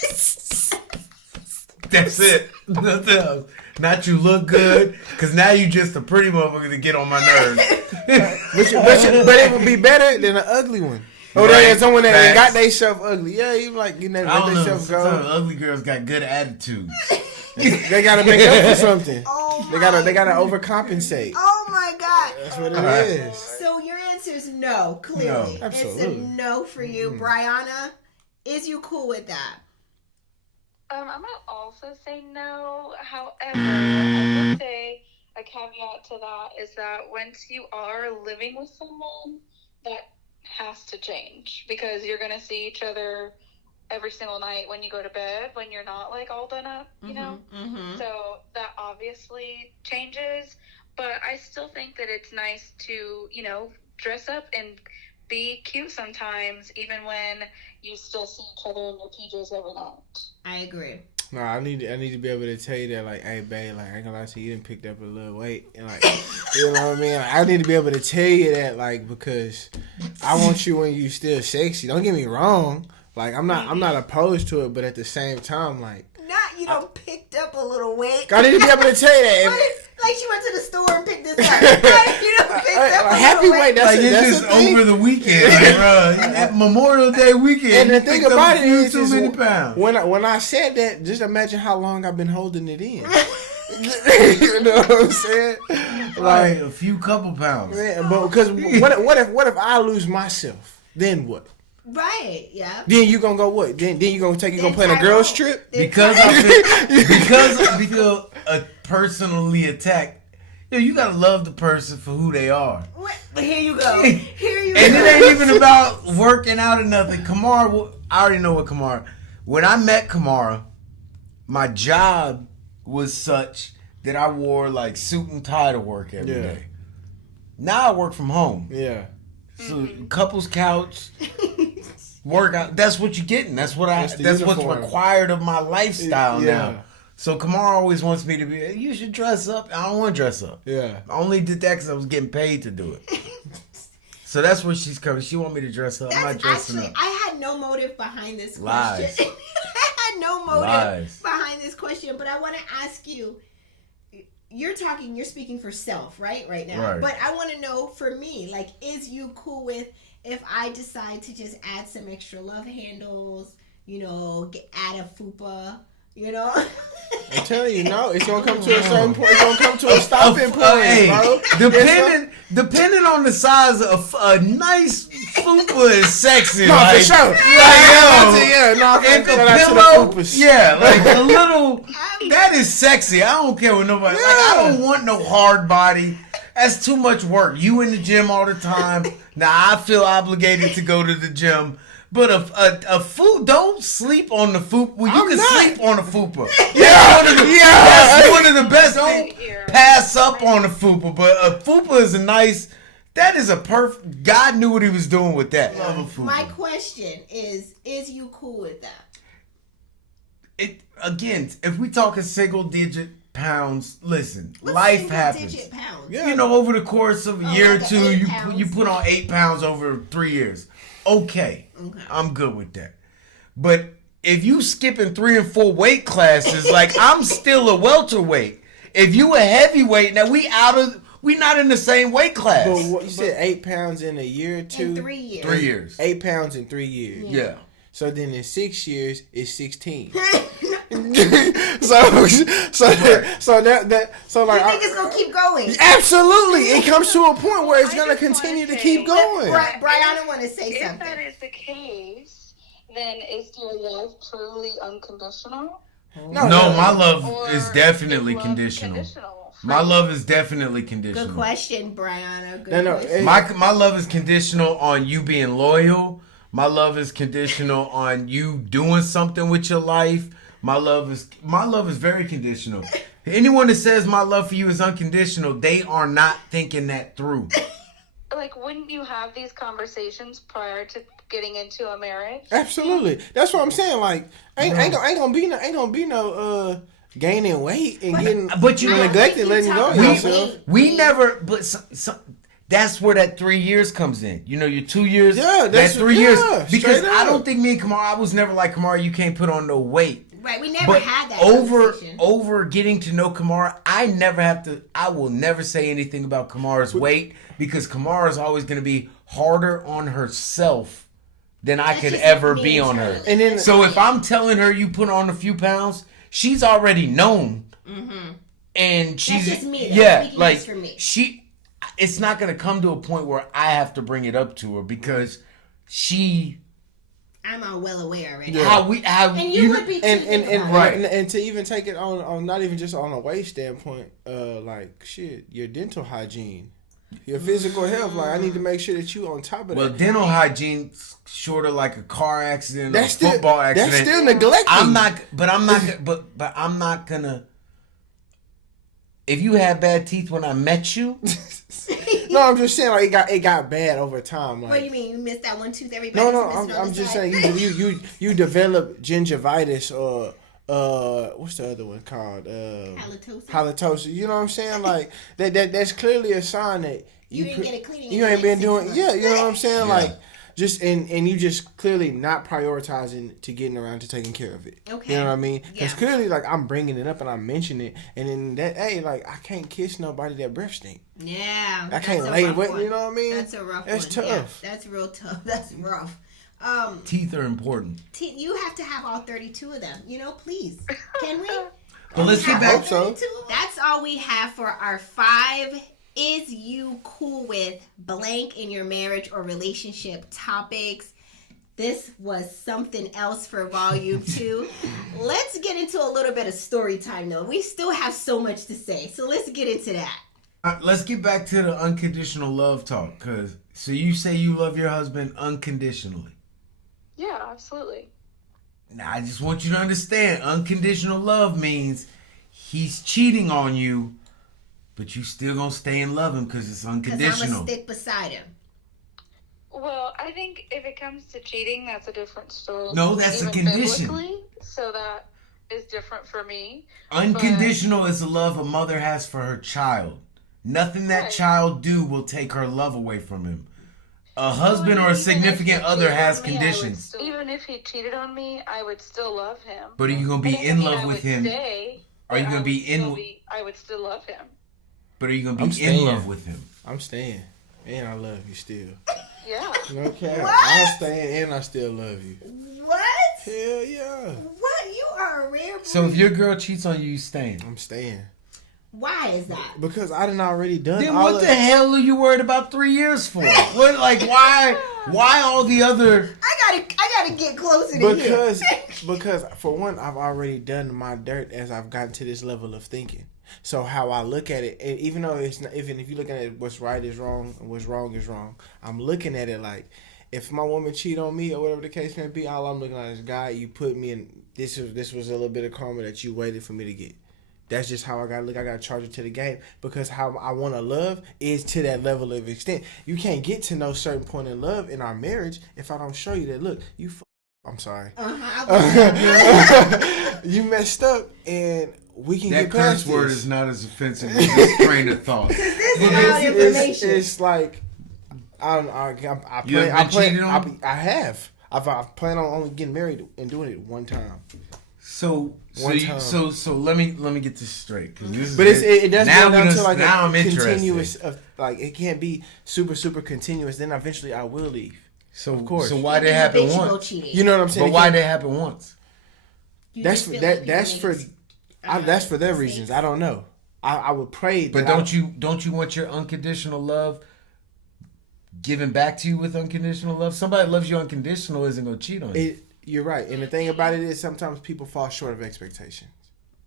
That's it. Nothing else. Not you look good, because now you just a pretty motherfucker to get on my nerves. But it would be better than an ugly one. Or there's someone that ain't got themselves ugly. Yeah, you like, you know, I let don't know. themselves Sometimes go. ugly girls got good attitudes. They gotta make up for something. Oh They my gotta overcompensate. Oh my God. That's what it is. So your answer is no, clearly. No. Absolutely. It's a no for you. Brianna, is you cool with that? I'm gonna also say no. However, I would say a caveat to that is that once you are living with someone, that has to change, because you're gonna see each other every single night when you go to bed, when you're not like all done up, you know? So that obviously changes, but I still think that it's nice to, you know, dress up and be cute sometimes, even when you still see each other in your PJs every night. I agree. No, I need to be able to tell you that, like, hey, babe, like, I ain't gonna lie to you, you done picked up a little weight, and like, you know what I mean? Like, I need to be able to tell you that, like, because I want you when you still sexy. Don't get me wrong. Like, I'm not opposed to it, but at the same time, like, Not you don't picked up a little weight. I need to be able to tell you that. Like she went to the store and picked this up. Like, you don't picked up a Happy little weight. weight. Like, it's That's just the thing. over the weekend. Like, that Memorial Day weekend. And the you thing picked up about a it few is, too many pounds. when I said that, just imagine how long I've been holding it in. You know what I'm saying? Like a few couple pounds. Man, but because what if I lose myself? Then what? Right, yeah. Then you gonna go what? Then you gonna plan a girls trip? Because I feel personally attacked. Yeah, you gotta love the person for who they are. Here you go. Here you And go. it ain't even about working out or nothing. Kamara, I already know what Kamara. When I met Kamara, my job was such that I wore like suit and tie to work every day. Now I work from home. Yeah. So couples couch, workout. That's what you're getting. That's what's uniform. required of my lifestyle Yeah. now. So Kamara always wants me to be. You should dress up. I don't want to dress up. Yeah. I only did that because I was getting paid to do it. So that's where she's coming. She want me to dress up. I'm not dressing up. I had no motive behind this Lies. question. I had no motive Lies. behind this question, but I want to ask you. You're speaking for self, right now. Right. But I want to know, for me, like, is you cool with if I decide to just add some extra love handles, you know, add a fupa, you know? I'm telling you, no, it's gonna come to a certain point. It's gonna come to a stopping point, Hey, bro. depending on the size of a nice fupa is sexy. No, like, for sure. And the pillow, yeah, like a little. That is sexy. I don't care what nobody. Like, I don't want no hard body. That's too much work. You in the gym all the time. Now I feel obligated to go to the gym. But a fupa, don't sleep on the fupa. Well, you can sleep on a fupa. That's one of the best. Don't pass up on a fupa. But a fupa is a nice. That is a perfect. God knew what He was doing with that. Love a fupa. My question is you cool with that? It again. If we talking single digit pounds, listen. What's life happens. Digit pounds? Yeah. You know, over the course of a year or like two, you 8 put on 8 pounds over 3 years. Okay, I'm good with that. But if you skipping 3 and 4 weight classes, like I'm still a welterweight. If you a heavyweight, now we not in the same weight class. But what, you said 8 pounds in a year or two? In 3 years. 3 years. 8 pounds in 3 years. Yeah. So then in 6 years, it's 16. so like, you think it's gonna keep going? Absolutely, it comes to a point where it's gonna continue to keep going. Brianna want to say something. If that is the case, then is your love truly unconditional? No, my love Or is definitely love conditional. My love is definitely conditional. Good question, Brianna. Good question. My love is conditional on you being loyal. My love is conditional on you doing something with your life. My love is very conditional. Anyone that says my love for you is unconditional, they are not thinking that through. Like, wouldn't you have these conversations prior to getting into a marriage? Absolutely, that's what I'm saying. Like, ain't gonna be no gaining weight and getting neglected, letting go of yourself. We never, but that's where that 3 years comes in. You know, your 2 years, that's 3 years. Because straight I up. don't think me and Kamara, I was never like, Kamara, you can't put on no weight. Right, we never had that over conversation. over getting to know Kamara, I will never say anything about Kamara's weight because Kamara is always going to be harder on herself than I could ever be on her. And then, so if I'm telling her you put on a few pounds, she's already known. Mm-hmm. And she's that's just me. Yeah, like for me. It's not going to come to a point where I have to bring it up to her because I'm all well aware already. Yeah. And you would be and to even take it on not even just on a weight standpoint, like shit, your dental hygiene, your physical health. Like I need to make sure that you on top of that. Well, dental hygiene short of like a car accident or still, football accident. That's still neglecting. I'm not gonna. If you had bad teeth when I met you. No, I'm just saying like it got bad over time. Like, what do you mean? You missed that one tooth? Everybody. No, I'm just saying you develop gingivitis or what's the other one called? Halitosis. You know what I'm saying? Like that's clearly a sign that you didn't get a cleaning. You ain't been doing. Yeah, you know what I'm saying? Yeah. Like just and you just clearly not prioritizing to getting around to taking care of it. Okay. You know what I mean? Because clearly, like I'm bringing it up and I'm mentioning it, and then that like I can't kiss nobody that breath stink. Yeah, I can't lay with. You know what I mean? That's a rough. That's one. tough. Yeah, that's real tough. That's rough. Teeth are important. You have to have all 32 of them. You know, please. Can we? But let's get back. So that's all we have for our 5. Is you cool with blank in your marriage or relationship topics? This was something else for Volume 2. Let's get into a little bit of story time, though. We still have so much to say, so let's get into that. Let's get back to the unconditional love talk. So you say you love your husband unconditionally. Yeah, absolutely. Now, I just want you to understand, unconditional love means he's cheating on you, but you still gonna stay and love him because it's unconditional. Because I'm gonna stick beside him. Well, I think if it comes to cheating, that's a different story. No, that's a condition. So that is different for me. Unconditional is the love a mother has for her child. Nothing that child do will take her love away from him. A husband or a significant other has conditions. Even if he cheated on me, I would still love him. But are you gonna be in love with him? Are you gonna be in? I would still love him. But are you gonna be in love with him? I'm staying, and I love you still. Yeah. Okay. What? I'm staying, and I still love you. What? Hell yeah. What? You are a rare breed. So if your girl cheats on you, you staying? I'm staying. Why is that? Because I done already done. Then what the hell are you worried about 3 years for? What? Like why? Why all the other? I gotta get closer to because for one, I've already done my dirt as I've gotten to this level of thinking. So how I look at it, and even though it's not, even if you're looking at it, what's right is wrong and what's wrong is wrong, I'm looking at it like, if my woman cheat on me or whatever the case may be, all I'm looking at is, God, you put me in. This was a little bit of karma that you waited for me to get. That's just how I gotta look. I gotta charge it to the game, because how I want to love is to that level of extent. You can't get to no certain point in love in our marriage if I don't show you that. Look, you. I'm sorry. You messed up, and we can get past this. That curse word is not as offensive as this train of thought. It's like I have. I plan on only getting married and doing it one time. So let me get this straight, because it does go down to like now a I'm continuous of, like, it can't be super continuous. Then eventually I will leave. So of course. So why did it happen once? You know what I'm saying? But why did it happen once? That's for their reasons. I don't know. I would pray. But don't you want your unconditional love given back to you with unconditional love? Somebody that loves you unconditional isn't gonna cheat on you. You're right, and the thing about it is sometimes people fall short of expectations.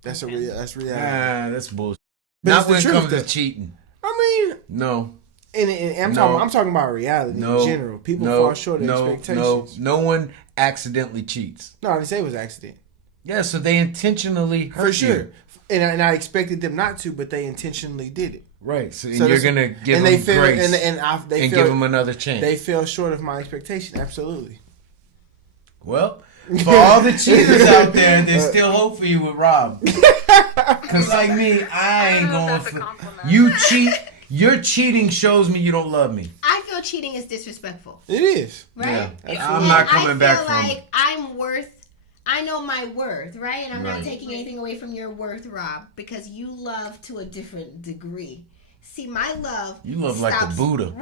That's reality. That's bullshit. But not when it comes to cheating. I mean, no. And I'm talking about reality in general. People fall short of expectations. No one accidentally cheats. No, I didn't say it was an accident. Yeah, so they intentionally hurt for sure. you. And I expected them not to, but they intentionally did it. Right. So you're gonna give them grace and give them another chance. They fell short of my expectation. Absolutely. Well, for all the cheaters out there, there's still hope for you with Rob. Because like me, I ain't going for... You cheat. Your cheating shows me you don't love me. I feel cheating is disrespectful. It is. Right? Yeah. I'm not coming back from it. I feel like I'm worth... I know my worth, right? And I'm not taking anything away from your worth, Rob, because you love to a different degree. See, my love... You love like the Buddha.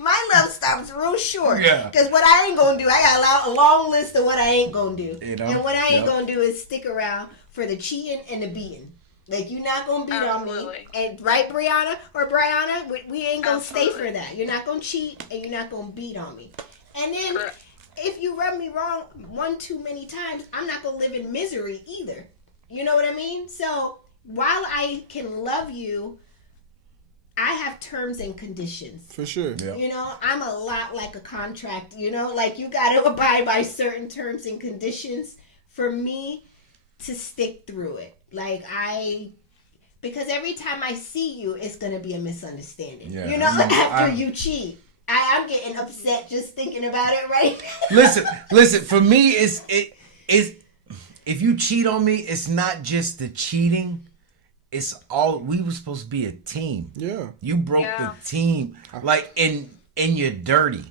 My love stops real short. Yeah. Because what I ain't going to do, I got a long list of what I ain't going to do. You know? And what I ain't going to do is stick around for the cheating and the beating. Like, you're not going to beat on me. And right, Brianna? We ain't going to stay for that. You're not going to cheat, and you're not going to beat on me. And then, if you rub me wrong one too many times, I'm not going to live in misery either. You know what I mean? So, while I can love you, I have terms and conditions. For sure. Yeah. You know, I'm a lot like a contract, you know? Like, you got to abide by certain terms and conditions for me to stick through it. Like, because every time I see you, it's going to be a misunderstanding. Yeah. You know, after you cheat. I'm getting upset just thinking about it right now. Listen, for me, it's if you cheat on me, it's not just the cheating. It's all, we were supposed to be a team. Yeah. You broke the team. Like, and you're dirty.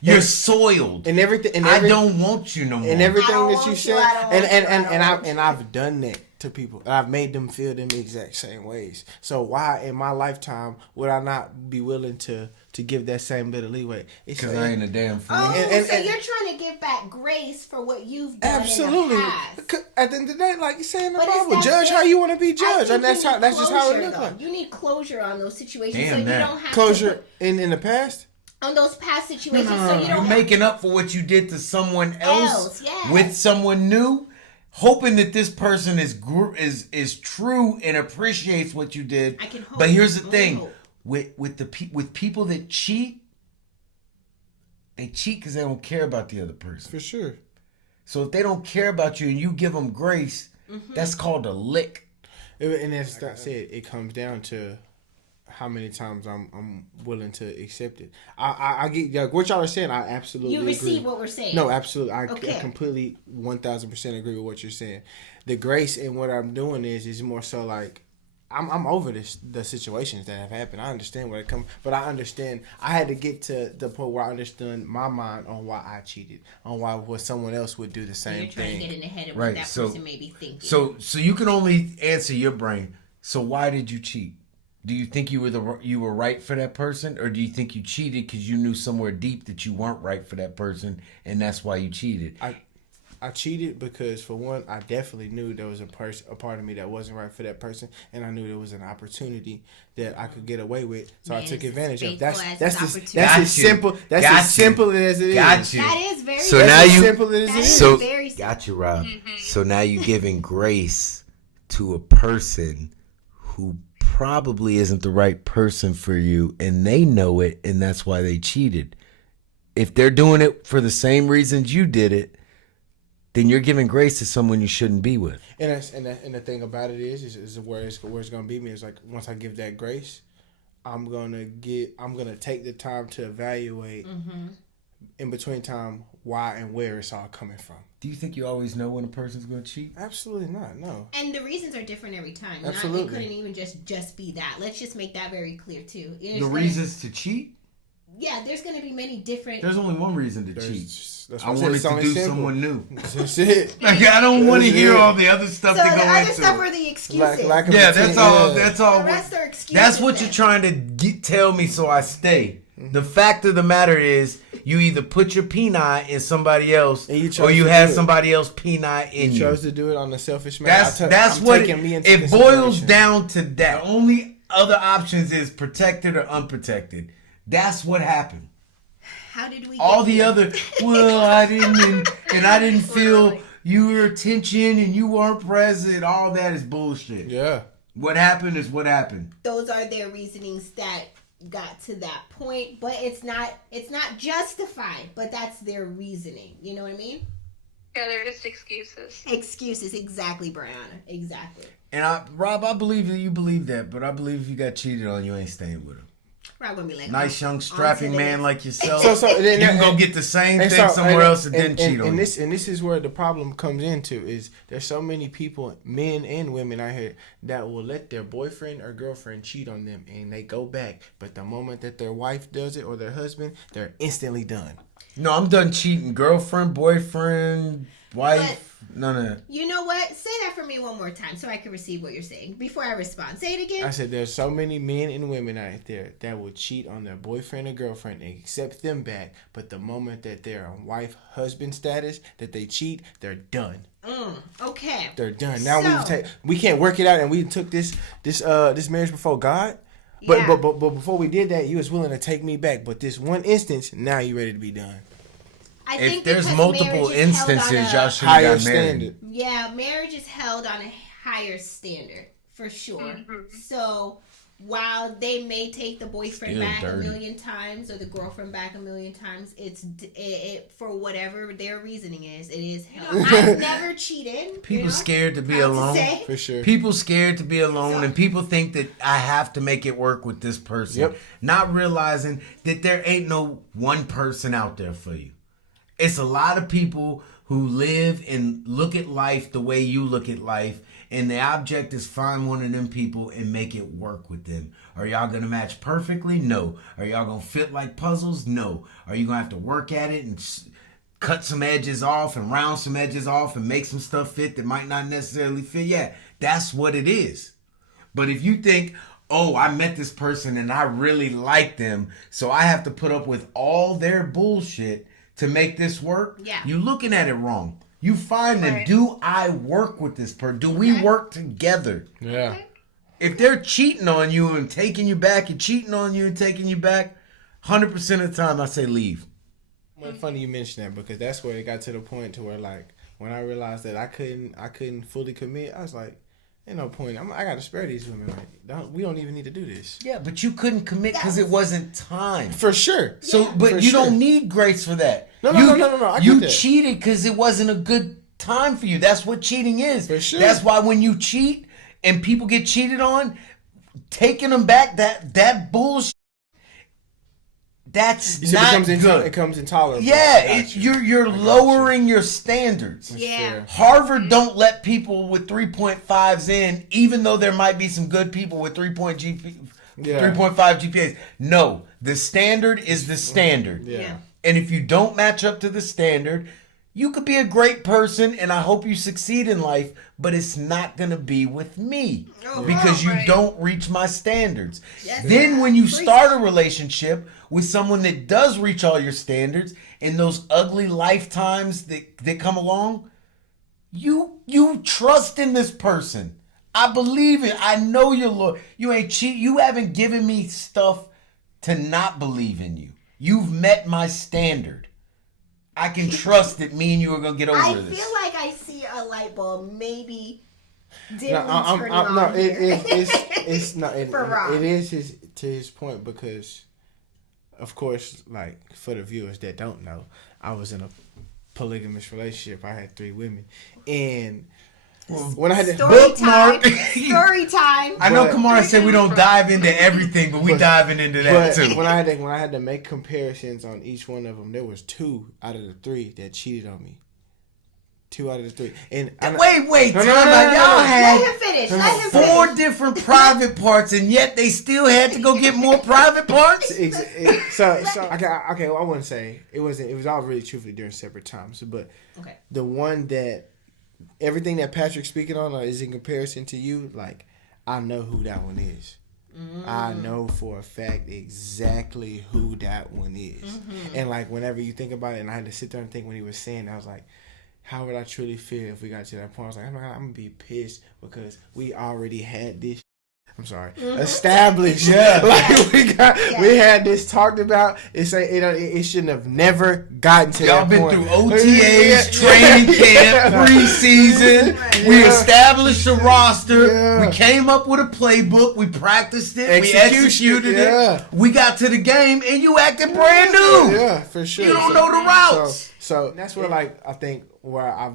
You're soiled. And everything. I don't want you no more. And everything that you said. And I've done that to people. And I've made them feel them exact same ways. So why in my lifetime would I not be willing to give that same bit of leeway? Because I ain't a damn fool. So you're trying to give back grace for what you've done absolutely. in the past. At the end of the day, like you say in the Bible, judge how you want to be judged. And that's just how it looks like. You need closure on those situations. Damn, you don't have closure in the past? On those past situations. No. So you're making up for what you did to someone else with someone new. Hoping that this person is true and appreciates what you did. I can hope. But here's the thing: with people that cheat, they cheat because they don't care about the other person. For sure. So if they don't care about you and you give them grace, that's called a lick. And as that said, it comes down to how many times I'm willing to accept it. I get what y'all are saying. I absolutely you receive agree. What we're saying. No, absolutely. I completely 1000% agree with what you're saying. The grace in what I'm doing is more so like I'm over the situations that have happened. I understand where it comes, but I understand I had to get to the point where I understood my mind on why I cheated, on why someone else would do the same you're trying thing. to get in the head of what that person may be thinking. So you can only answer your brain. So why did you cheat? Do you think you were right for that person, or do you think you cheated because you knew somewhere deep that you weren't right for that person, and that's why you cheated? I cheated because, for one, I definitely knew there was a part of me that wasn't right for that person, and I knew there was an opportunity that I could get away with, so I took advantage of. That's as simple. That's as simple as it is. Got you. That is very. So simple. now you. Simple as it is. So very simple. got you, Rob. So now you giving grace to a person who probably isn't the right person for you, and they know it, and that's why they cheated. If they're doing it for the same reasons you did it, then you're giving grace to someone you shouldn't be with. And the thing about it is where it's gonna be me. It's like, once I give that grace, I'm gonna take the time to evaluate in between time why and where it's all coming from. Do you think you always know when a person's going to cheat? Absolutely not. No. And the reasons are different every time. Absolutely. It couldn't even just be that. Let's just make that very clear too. The reasons to cheat? Yeah, there's going to be many different. There's only one reason to cheat. That's I wanted to do someone new. That's it. Like, I don't want to hear all the other stuff So to go the other into. stuff are the excuses. That's all. That's all. The rest are excuses. That's what you're trying to tell me, so I stay. The fact of the matter is, you either put your peanut in somebody else, or you had somebody else peanut in you. You chose to do it on a selfish manner. That's what it boils down to. That only other options is protected or unprotected. That's what happened. How did we? All the other, well, I didn't, and I didn't feel your attention, and you weren't present. All that is bullshit. Yeah. What happened is what happened. Those are their reasonings that got to that point, but it's not justified, but that's their reasoning. You know what I mean? Yeah, they're just excuses. Excuses, exactly, Brianna. Exactly. And Rob, I believe that you believe that, but I believe if you got cheated on, you ain't staying with him. Rob gonna be like, nice young strapping man like yourself. Then, you can go get the same thing somewhere else and then cheat on. And this is where the problem comes into, is there's so many people, men and women out here, that will let their boyfriend or girlfriend cheat on them, and they go back, but the moment that their wife does it or their husband, they're instantly done. No, I'm done cheating. Girlfriend, boyfriend, wife, none of that. You know what? Say that for me one more time so I can receive what you're saying before I respond. Say it again. I said there's so many men and women out there that will cheat on their boyfriend or girlfriend and accept them back, but the moment that they're on wife-husband status, that they cheat, they're done. Okay. They're done. Now we can't work it out, and we took this marriage before God. But before we did that, you was willing to take me back. But this one instance, now you ready to be done. I think if there's multiple instances, y'all should higher have got married. Yeah, marriage is held on a higher standard for sure. Mm-hmm. So while they may take the boyfriend back a million times or the girlfriend back a million times, it for whatever their reasoning is, it is held. I've never cheated. People scared to be alone. For sure. People scared to be alone, and people think that I have to make it work with this person. Yep. Not realizing that there ain't no one person out there for you. It's a lot of people who live and look at life the way you look at life, and the object is find one of them people and make it work with them. Are y'all going to match perfectly? No. Are y'all going to fit like puzzles? No. Are you going to have to work at it and cut some edges off and round some edges off and make some stuff fit that might not necessarily fit? Yeah, that's what it is. But if you think, oh, I met this person and I really like them, so I have to put up with all their bullshit to make this work, you're looking at it wrong. You find them. Do I work with this person? Do we work together? Yeah. If they're cheating on you and taking you back and cheating on you and taking you back, 100% of the time I say leave. Well, funny you mention that, because that's where it got to the point to where, like, when I realized that I couldn't fully commit, I was like, ain't no point. I got to spare these women. Like, we don't even need to do this. Yeah, but you couldn't commit because it wasn't time. For sure. So, but you don't need grace for that. No. I you get that. cheated because it wasn't a good time for you. That's what cheating is. For sure. That's why when you cheat and people get cheated on, taking them back, that bullshit, that's not good. It comes intolerable. Yeah, you're lowering your standards. Yeah. Harvard don't let people with 3.5s in, even though there might be some good people with 3.5 GPAs. No, the standard is the standard. Yeah. And if you don't match up to the standard, you could be a great person, and I hope you succeed in life, but it's not going to be with me because you don't reach my standards. Yes. Then when you start a relationship with someone that does reach all your standards, and those ugly lifetimes that come along, You trust in this person. I believe it. I know you're loyal. You ain't cheat. You haven't given me stuff to not believe in you. You've met my standard. I can trust that me and you are gonna get over this. I feel like I see a light bulb maybe dimly turning no, on here. it's not. For Rob. It is to his point because, of course, like for the viewers that don't know, I was in a polygamous relationship. I had 3 women, and when I had Story bookmark, Story time. I know Kamara said we don't dive into everything, but we diving into that too. When I had to make comparisons on each one of them, there was 2 out of the 3 that cheated on me. 2 out of the 3. And wait, no, y'all had Let him finish. Let him 4 finish. different private parts, and yet they still had to go get more private parts. So okay, well, I wouldn't say it wasn't. It was all really truthfully during separate times. But the one that everything that Patrick's speaking on is in comparison to you. Like I know who that one is. I know for a fact exactly who that one is. And like whenever you think about it, and I had to sit there and think when he was saying, I was like, how would I truly feel if we got to that point? I was like, I'm gonna be pissed because we already had this. I'm sorry, established. Yeah, like we had this talked about. It shouldn't have never gotten to y'all that been point. through OTAs, training camp, preseason. We established a roster. Yeah. We came up with a playbook. We practiced it. We executed it. We got to the game, and you acted brand new. Yeah, for sure. You don't know the routes. So that's where I think where I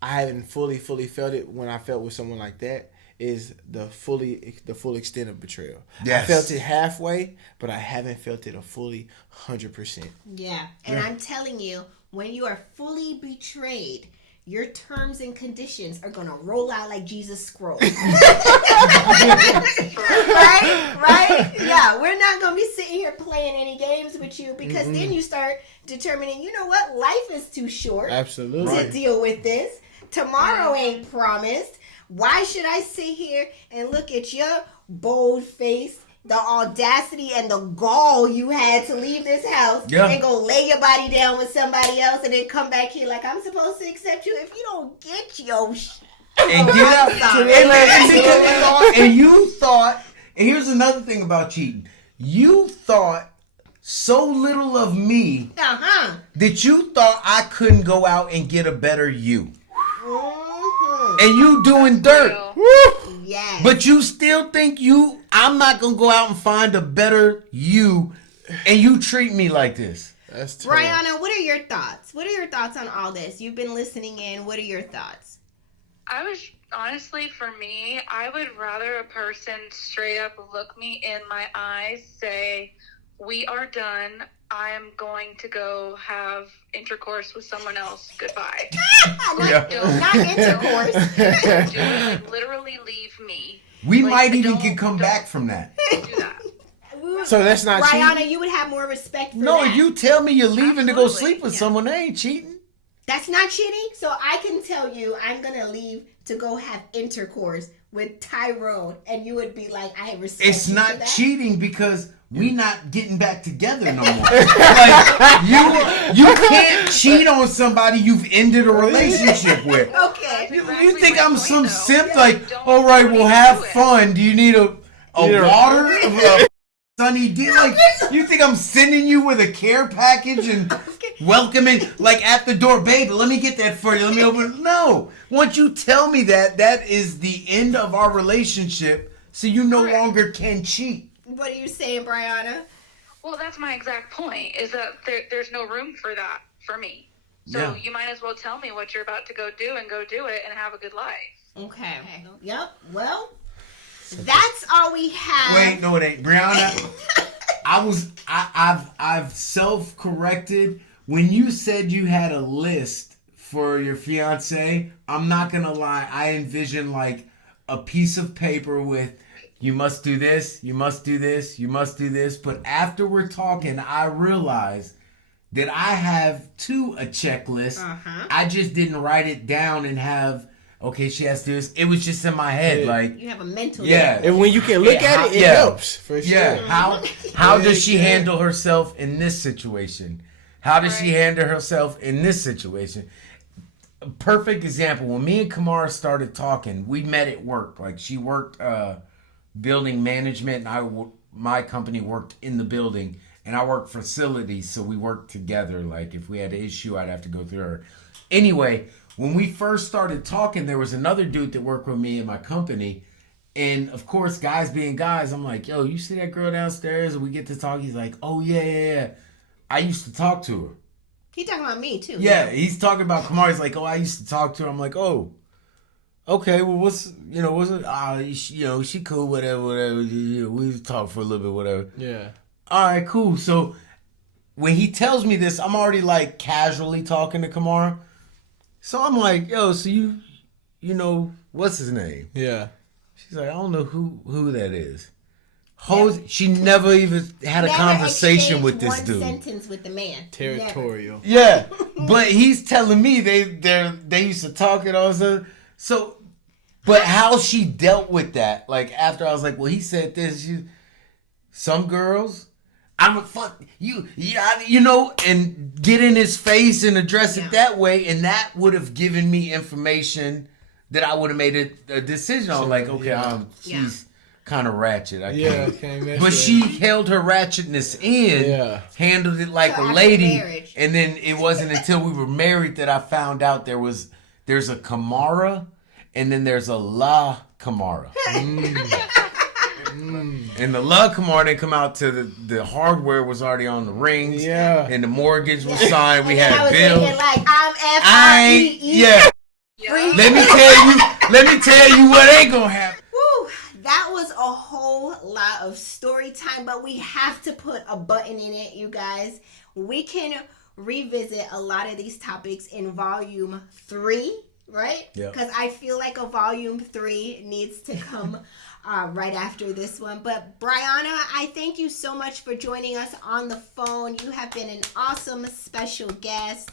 haven't fully felt it when I felt with someone like that is the full extent of betrayal. Yes. I felt it halfway, but I haven't felt it a fully 100%. Yeah, and I'm telling you, when you are fully betrayed, your terms and conditions are gonna roll out like Jesus scroll. Right? Yeah, we're not gonna be sitting here playing any games with you because then you start determining, you know what, life is too short Absolutely. to deal with this. Tomorrow ain't promised. Why should I sit here and look at your bold face, the audacity and the gall you had to leave this house and go lay your body down with somebody else and then come back here like I'm supposed to accept you if you don't get your and get out. And you thought, and here's another thing about cheating. You thought so little of me that you thought I couldn't go out and get a better you. And you doing dirt. Yes. But you still think I'm not going to go out and find a better you, and you treat me like this. That's terrible. Brianna, what are your thoughts? What are your thoughts on all this? You've been listening in. What are your thoughts? I was, honestly, for me, I would rather a person straight up look me in my eyes, say, we are done. I am going to go have intercourse with someone else. Goodbye. Not intercourse. Literally leave me. We might even can come back from that. Do that. So that's not Brianna, cheating? you would have more respect for No, that. if you tell me you're leaving to go Absolutely. sleep with someone, that ain't cheating. That's not cheating. So I can tell you I'm going to leave to go have intercourse with Tyrone, and you would be like, I respect It's you for not that. cheating because we not getting back together no more. Like you can't cheat on somebody you've ended a relationship with. Okay. You think I'm some simp? Like, all right, we'll have fun. Do you need a water? A sunny D? Like, you think I'm sending you with a care package and welcoming, like at the door, baby? Let me get that for you. Let me open it. No. Once you tell me that is the end of our relationship, so you no longer can cheat. What are you saying, Brianna? Well, that's my exact point, is that there's no room for that for me. So Yeah. you might as well tell me what you're about to go do and go do it and have a good life. Okay. Yep. Well, that's all we have. Wait, no, it ain't. Brianna, I've self-corrected. When you said you had a list for your fiance, I'm not gonna lie, I envisioned like a piece of paper with, you must do this, you must do this, you must do this. But after we're talking, I realized that I have too a checklist. I just didn't write it down and have, okay, she has to do this. It was just in my head, Yeah. like, You have a mental. yeah. And when you can look at it, it helps for sure. Yeah. How does she handle herself in this situation? How does she handle herself in this situation? a perfect example. When me and Kamara started talking, we met at work. Like, she worked building management, and my company worked in the building, and I worked facilities, so we worked together. Like, if we had an issue, I'd have to go through her. Anyway, when we first started talking, there was another dude that worked with me in my company. And of course, guys being guys, I'm like, yo, you see that girl downstairs? And we get to talk. He's like, oh, yeah. I used to talk to her. He talking about me, too. Yeah, he's talking about Kamara. He's like, oh, I used to talk to her. I'm like, oh, okay, well, what's it? She cool, whatever. We talk for a little bit, whatever. Yeah. All right, cool. So when he tells me this, I'm already like casually talking to Kamara. So I'm like, yo, so you know, what's his name? Yeah. She's like, I don't know who that is. She never even had a conversation with this dude. One sentence with the man. Territorial. Never. Yeah, but he's telling me they used to talk and all of a sudden. So, but how she dealt with that? Like, after I was like, well, he said this. Some girls, I'm a fuck you, and get in his face and address it that way, and that would have given me information that I would have made a decision on. Like, okay, she's kind of ratchet. I can't. But she held her ratchetness in, handled it like a lady, and then it wasn't until we were married that I found out there's a Kamara, and then there's a La Kamara. And the La Kamara didn't come out to the hardware was already on the rings, and the mortgage was signed. We had bills. Like, I'm F-R-E-E. Yeah. Let me tell you what ain't gonna happen. Woo, that was a whole lot of story time, but we have to put a button in it, you guys. We can revisit a lot of these topics in volume 3, right? Because I feel like a volume 3 needs to come right after this one. But Brianna, I thank you so much for joining us on the phone. You have been an awesome special guest.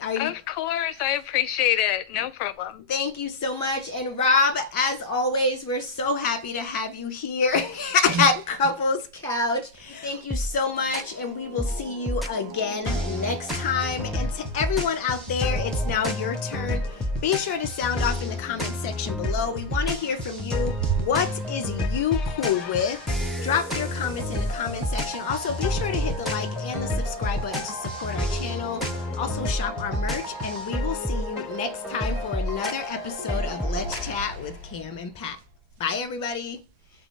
Of course, I appreciate it. No problem. Thank you so much. And Rob, as always, we're so happy to have you here at Couples Couch. Thank you so much, and we will see you again next time. And to everyone out there, it's now your turn. Be sure to sound off in the comment section below. We want to hear from you. What is you cool with? Drop your comments in the comment section. Also, be sure to hit the like and the subscribe button to support our channel. Also, shop our merch, and we will see you next time for another episode of Let's Chat with Cam and Pat. Bye, everybody.